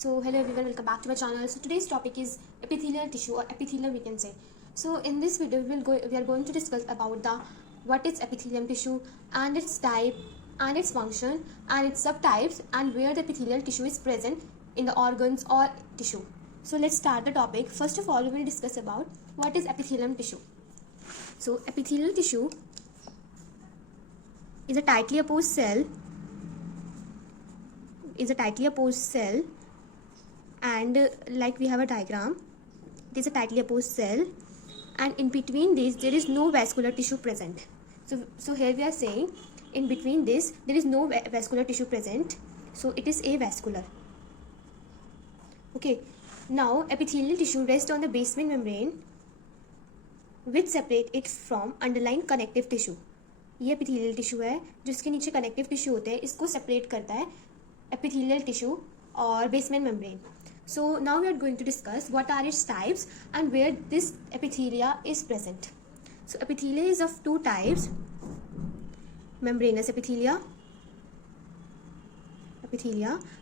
So hello everyone, welcome back to my channel. So today's topic is epithelial tissue or epithelium we can say. So in this video we are going to discuss about the what is epithelium tissue and its type and its function and its subtypes and where the epithelial tissue is present in the organs or tissue. So let's start the topic. First of all, we will discuss about what is epithelium tissue. So epithelial tissue is a tightly opposed cell and like we have a diagram, it is a tightly opposed cell and in between this there is no vascular tissue present. So here we are saying in between this there is no vascular tissue present, so it is avascular. Okay, now epithelial tissue rests on the basement membrane which separate it from underlying connective tissue. ये epithelial tissue है जिसके नीचे connective tissue होते हैं, इसको separate करता है epithelial tissue और basement membrane. So now we are going to discuss what are its types and where this epithelia is present. So epithelia is of two types, membranous epithelia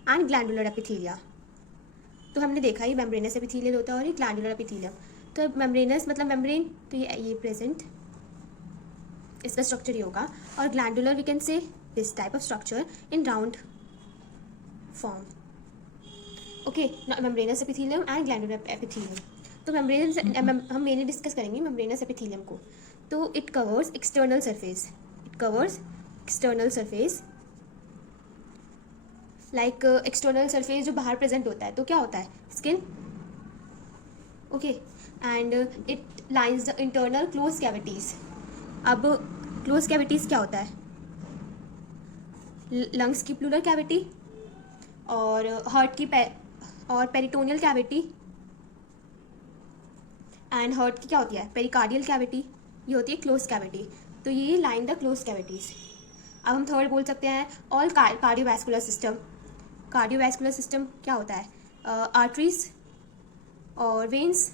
and glandular epithelia. तो हमने देखा ये membranous epithelial होता है और ये glandular epithelium. तो membranous मतलब membrane, तो ये present, इसका structure ये होगा, और glandular we can say this type of structure in round form. Okay, membranes epithelium and glandular epithelium. तो मेम्ब्रेनस हम मेनली डिस्कस करेंगे मेम्ब्रेनस एपिथेलियम को. तो it covers external surface, like external surface जो बाहर प्रेजेंट होता है तो क्या होता है, skin. Okay, and it lines the internal close cavities. अब क्लोज कैविटीज क्या होता है, लंग्स की प्लूरल कैविटी और हार्ट की और पेरिटोनियल कैविटी एंड हार्ट की क्या होती है, पेरिकार्डियल कैविटी, ये होती है क्लोज कैविटी. तो ये लाइन द क्लोज कैविटीज. अब हम थर्ड बोल सकते हैं ऑल कार्डियोवैस्कुलर सिस्टम क्या होता है, आर्टरीज और वेन्स.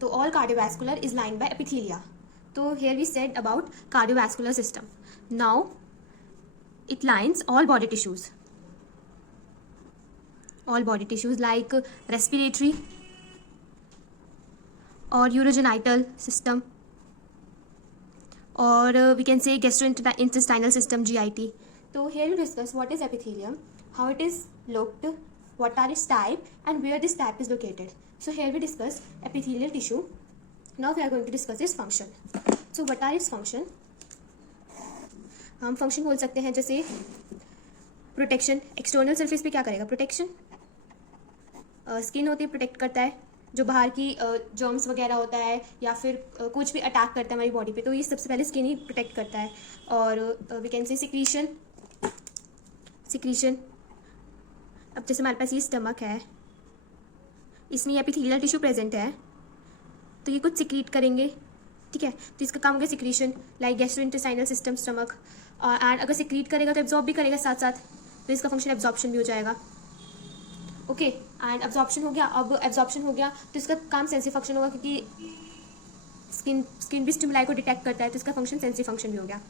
तो all cardiovascular is line by epithelia. तो here we said about cardiovascular system. Now it lines all body tissues like respiratory or urogenital system or we can say gastrointestinal system, GIT. So here we discuss what is epithelium, how it is looked, what are its type and where this type is located. So here we discuss epithelial tissue. Now we are going to discuss its function. So what are its function? हम function बोल सकते हैं जैसे protection. External surface पे क्या करेगा, protection. Skin होती है, प्रोटेक्ट करता है जो बाहर की जर्म्स वगैरह होता है या फिर कुछ भी अटैक करता है हमारी बॉडी पे, तो ये सबसे पहले स्किन ही प्रोटेक्ट करता है. और वी कैन से सिक्रीशन. अब जैसे हमारे पास ये स्टमक है, इसमें एपिथेलियल टिश्यू प्रेजेंट है तो ये कुछ सिक्रीट करेंगे, ठीक है. तो इसका काम होगा secretion, like gastrointestinal system, stomach. And अगर सिक्रीट करेगा तो एब्जॉर्ब भी करेगा साथ साथ, तो इसका फंक्शन एब्जॉर्प्शन भी हो जाएगा. ओके, एंड एब्जॉर्प्शन हो गया. अब एब्जॉर्प्शन हो गया तो इसका काम सेंसिव फंक्शन होगा क्योंकि स्किन भी स्टिमुलाई को डिटेक्ट करता है, तो इसका फंक्शन सेंसिव फंक्शन भी हो गया,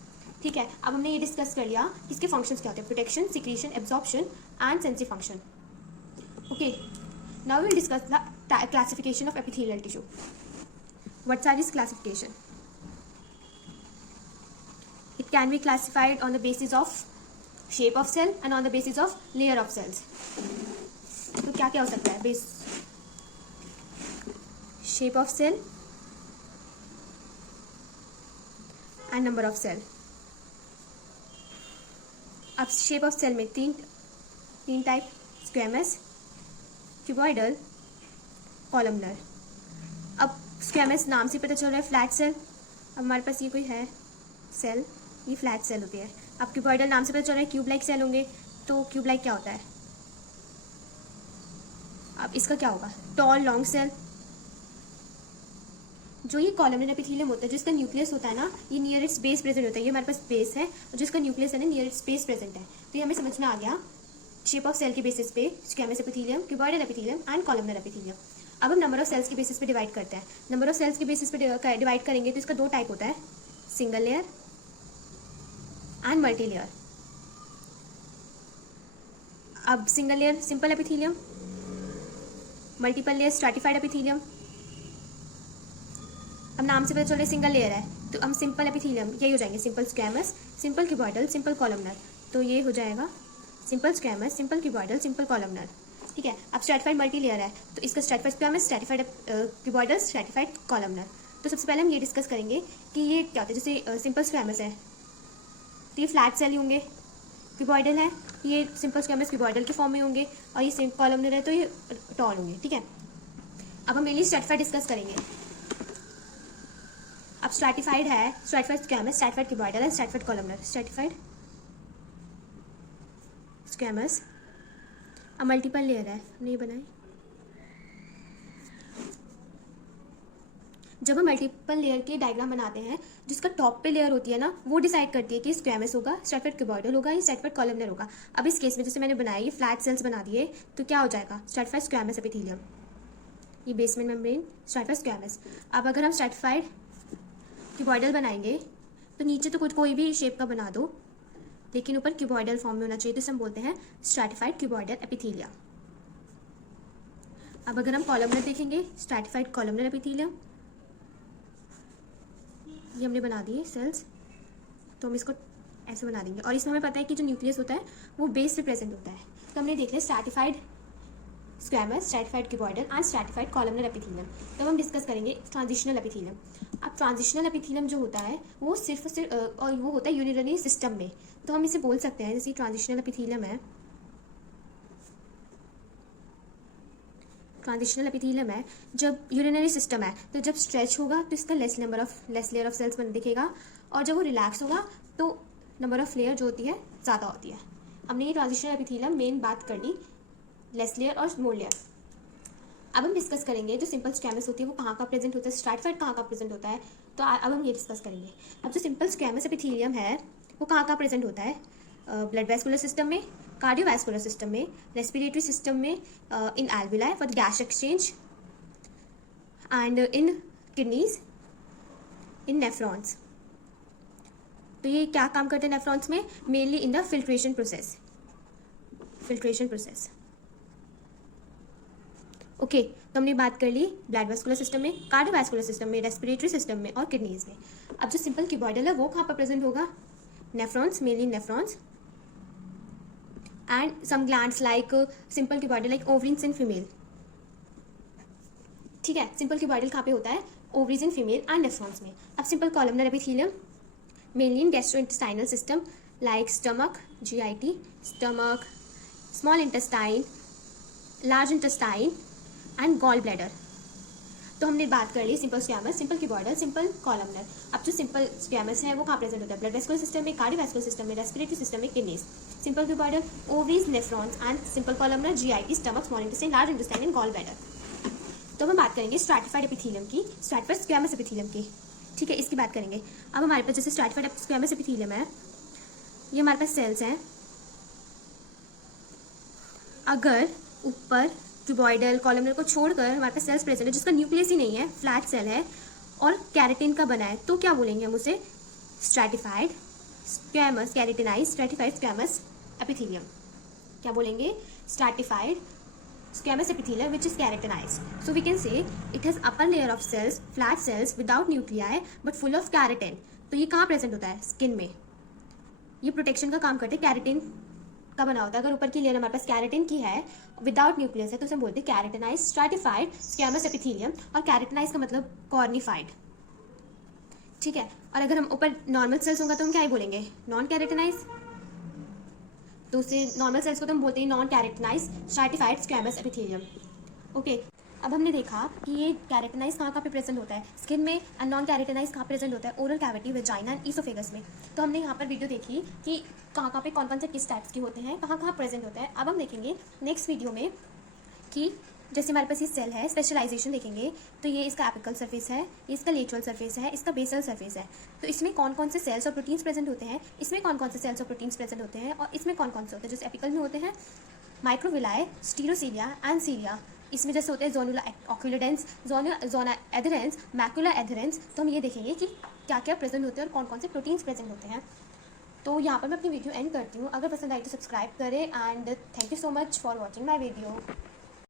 ठीक है. अब हमने ये डिस्कस कर लिया कि इसके फंक्शंस क्या होते हैं, protection, secretion, absorption and sensory function. Okay, now we will discuss the classification of epithelial tissue. What are its classification? It can be classified on the basis of shape of cell and on the basis of layer of cells. तो क्या क्या हो सकता है, base, shape of cell and number of cell. अब shape of cell में तीन type, squamous, cuboidal, columnar. अब स्क्वैमस नाम से पता चल रहा है फ्लैट सेल. अब हमारे पास ये कोई है सेल, ये फ्लैट सेल होती है. अब क्यूबॉइडल नाम से पता चल रहा है क्यूब लाइक सेल होंगे, तो क्यूब लाइक क्या होता है. अब इसका क्या होगा, टॉल लॉन्ग सेल. जो ये कॉलमनर एपिथेलियम होता है, जिसका न्यूक्लियस होता है ना, ये नियर इट्स बेस प्रेजेंट होता है. ये हमारे पास बेस है और जिसका न्यूक्लियस है ना नियर इट्स बेस प्रेजेंट है. तो ये हमें समझ में आ गया शेप ऑफ सेल के बेसिस पे squamous epithelium, cuboidal epithelium and columnar epithelium. अब हम नंबर ऑफ सेल्स के बेसिस पे डिवाइड करते हैं. नंबर ऑफ सेल्स के बेसिस पे डिवाइड करेंगे तो इसका दो टाइप होता है, single layer and multi layer. अब single layer simple epithelium, multiple layer stratified epithelium. अब नाम से पता चल रहा है सिंगल लेयर है, तो हम सिंपल एपिथेलियम यही हो जाएंगे, simple squamous, simple cuboidal, simple columnar. तो ये हो जाएगा simple squamous, simple cuboidal, simple columnar. ठीक है, अब स्ट्रैटिफाइड मल्टी लेयर है, तो इसका stratified squamous, stratified cuboidal, stratified columnar. तो सबसे पहले हम ये डिस्कस करेंगे कि ये क्या होता है। जैसे सिंपल स्क्वैमस है तो ये फ्लैट सेल होंगे, क्यूबॉइडल है ये सिंपल स्क्वैमस क्यूबॉइडल के फॉर्म में होंगे, और ये कॉलमनर है तो ये टॉल होंगे। ठीक है, अब हम मेनली स्ट्रैटिफाइड डिस्कस करेंगे। अब स्ट्रैटिफाइड है, स्ट्रैटिफाइड स्क्वैमस, स्ट्रैटिफाइड क्यूबॉइडल है, स्ट्रैटिफाइड कॉलमनर, स्ट्रैटिफाइड स्क्वैमस। अब मल्टीपल लेयर है, नहीं बनाए। जब हम मल्टीपल लेयर के डायग्राम बनाते हैं, जिसका टॉप पे लेयर होती है ना, वो डिसाइड करती है कि स्क्वैमस होगा, स्ट्रैटिफाइड क्यूबॉइडल होगा या स्ट्रैटिफाइड कॉलमनर होगा। अब इस केस में जैसे मैंने बनाया, ये फ्लैट सेल्स बना दिए, तो क्या हो जाएगा, स्ट्रैटिफाइड स्क्वैमस एपिथेलियम, ये बेसमेंट मेम्ब्रेन, स्ट्रैटिफाइड स्क्वैमस। अब अगर हम स्ट्रैटिफाइड क्यूबॉइडल बनाएंगे तो नीचे तो कोई भी शेप का बना दो, लेकिन ऊपर क्यूबॉइडल फॉर्म में होना चाहिए, तो इसे हम बोलते हैं स्ट्रैटिफाइड क्यूबॉइडल एपिथेलिया। अब अगर हम कॉलमनर देखेंगे, स्ट्रैटिफाइड कॉलमनर एपिथेलियम, ये हमने बना दिए सेल्स, तो हम इसको ऐसे बना देंगे। और इसमें हमें पता है कि जो न्यूक्लियस होता है वो बेस पे प्रेजेंट होता है, तो हमने देख लिया stratified squamous, stratified cuboidal and stratified columnar epithelium. तो हम डिस्कस करेंगे ट्रांजिशनल एपिथेलियम। अब ट्रांजिशनल एपिथेलियम जो होता है वो सिर्फ और वो होता है यूरिनरी सिस्टम में, तो हम इसे बोल सकते हैं, जैसे ट्रांजिशनल एपिथेलियम है, ट्रांजिशनल एपिथेलियम है जब यूरिनरी सिस्टम है, तो जब स्ट्रेच होगा तो इसका लेस लेयर ऑफ सेल्स बन दिखेगा, और जब वो रिलैक्स होगा तो नंबर ऑफ लेयर जो होती है ज़्यादा होती है। हमने ये ट्रांजिशनल एपिथेलियम मेन बात कर ली, लेस लेयर और मोर लेयर। अब हम डिस्कस करेंगे जो सिंपल स्क्वैमस होती है वो कहाँ का प्रेजेंट होता है, स्ट्रैटिफाइड कहाँ का प्रेजेंट होता है, तो अब हम ये डिस्कस करेंगे। अब जो सिंपल स्क्वैमस एपिथेलियम है वो कहाँ का प्रेजेंट होता है, ब्लड वैस्कुलर सिस्टम में, कार्डियोवैस्कुलर सिस्टम में, रेस्पिरेटरी सिस्टम में, in alveoli for gas exchange, and in kidneys, in nephrons. तो ये क्या काम करते हैं नेफ्रॉन्स में, mainly in the filtration process, filtration process. Okay, तो हमने बात कर ली ब्लड वैस्कुलर सिस्टम में, कार्डियोवैस्कुलर सिस्टम में, रेस्पिरेटरी सिस्टम में और किडनीज में। अब जो सिंपल क्यूबॉइडल है वो कहाँ पर प्रेजेंट होगा, nephrons, mainly nephrons, and some glands like simple cuboidal like ovaries in female. ठीक है, सिंपल क्यूबॉइडल कहाँ पे होता है, ovaries in female and nephrons में। अब simple columnar epithelium mainly in gastrointestinal system like stomach, GIT, stomach, small intestine, large intestine and gall bladder. तो हमने बात कर ली simple squamous, simple cuboidal, simple columnar. अब जो सिंपल स्क्वैमस है वो कहाँ प्रेजेंट होता है, ब्लड वैस्कुलर सिस्टम में, कार्डियोवैस्कुलर सिस्टम में, रेस्पिरेटरी सिस्टम में, kidneys. Simple cuboidal ovaries, nephrons, and simple columnar GIT, stomach, small intestine, large intestine and gall bladder. तो हम बात करेंगे स्ट्रैटिफाइड एपिथेलियम की, स्ट्रैटिफाइड स्क्वैमस एपिथेलियम की। ठीक है, इसकी बात करेंगे। अब हमारे पास जैसे स्ट्रैटिफाइड स्क्वैमस एपिथेलियम है, ये हमारे पास सेल्स हैं। अगर ऊपर क्यूबॉइडल कॉलमनर को छोड़कर हमारे पास सेल्स प्रेजेंट है जिसका न्यूक्लियस ही नहीं है, फ्लैट सेल है और कैरेटिन का बना है, तो क्या बोलेंगे हम उसे, stratified squamous, keratinise stratified squamous epithelium. क्या बोलेंगे, stratified squamous epithelium which is keratinized. So we can say it has upper layer of cells, flat cells without nuclei but full of keratin. तो ये कहाँ प्रेजेंट होता है, skin में। ये protection का काम करते हैं, कैरेटिन का बना होता है। अगर ऊपर की लेयर हमारे पास कैरेटिन की है, विदाउट न्यूक्लियस है, तो उसे बोलते हैं कैरेटिनाइज स्ट्रैटिफाइड स्क्वैमस एपिथेलियम, और कैरेटिनाइज का मतलब कॉर्निफाइड। ठीक है, और अगर हम ऊपर नॉर्मल सेल्स होंगे तो हम क्या ही बोलेंगे, नॉन कैरेटिनाइज। तो उसे नॉर्मल सेल्स को तो हम बोलते हैं non keratinise stratified squamous epithelium. Okay, अब हमने देखा कि ये कैरेटिनाइज कहाँ पे प्रेजेंट होता है, स्किन में, एंड नॉन कैरेटिनाइज कहाँ प्रेजेंट होता है, oral cavity, vagina and oesophagus में। तो हमने यहाँ पर वीडियो देखी कि कहाँ पे कौन कौन से किस टाइप्स के होते हैं, कहाँ प्रेजेंट होता है। अब हम देखेंगे नेक्स्ट वीडियो में कि जैसे हमारे पास ये सेल है, स्पेशलाइजेशन देखेंगे, तो ये इसका एपिकल सरफेस है, ये इसका लेटरल सरफेस है, इसका बेसल सरफेस है। तो इसमें कौन कौन से सेल्स और प्रोटीन्स प्रेजेंट होते हैं, इसमें कौन कौन से सेल्स और प्रोटीन्स प्रेजेंट होते हैं, और इसमें कौन कौन से होते हैं। जैसे एपिकल में होते हैं माइक्रोविलाई, स्टीरोसीलिया एंड सीलिया। इसमें जैसे होते हैं जोनुला ऑक्यूलिडेंस, जोना एधरेंस, मैकुला एधरेंस। तो हम ये देखेंगे कि क्या क्या प्रेजेंट होते हैं और कौन कौन से प्रोटीन्स प्रेजेंट होते हैं। तो यहाँ पर मैं अपनी वीडियो एंड करती हूँ। अगर पसंद आई तो सब्सक्राइब करें and thank you so much for watching my video.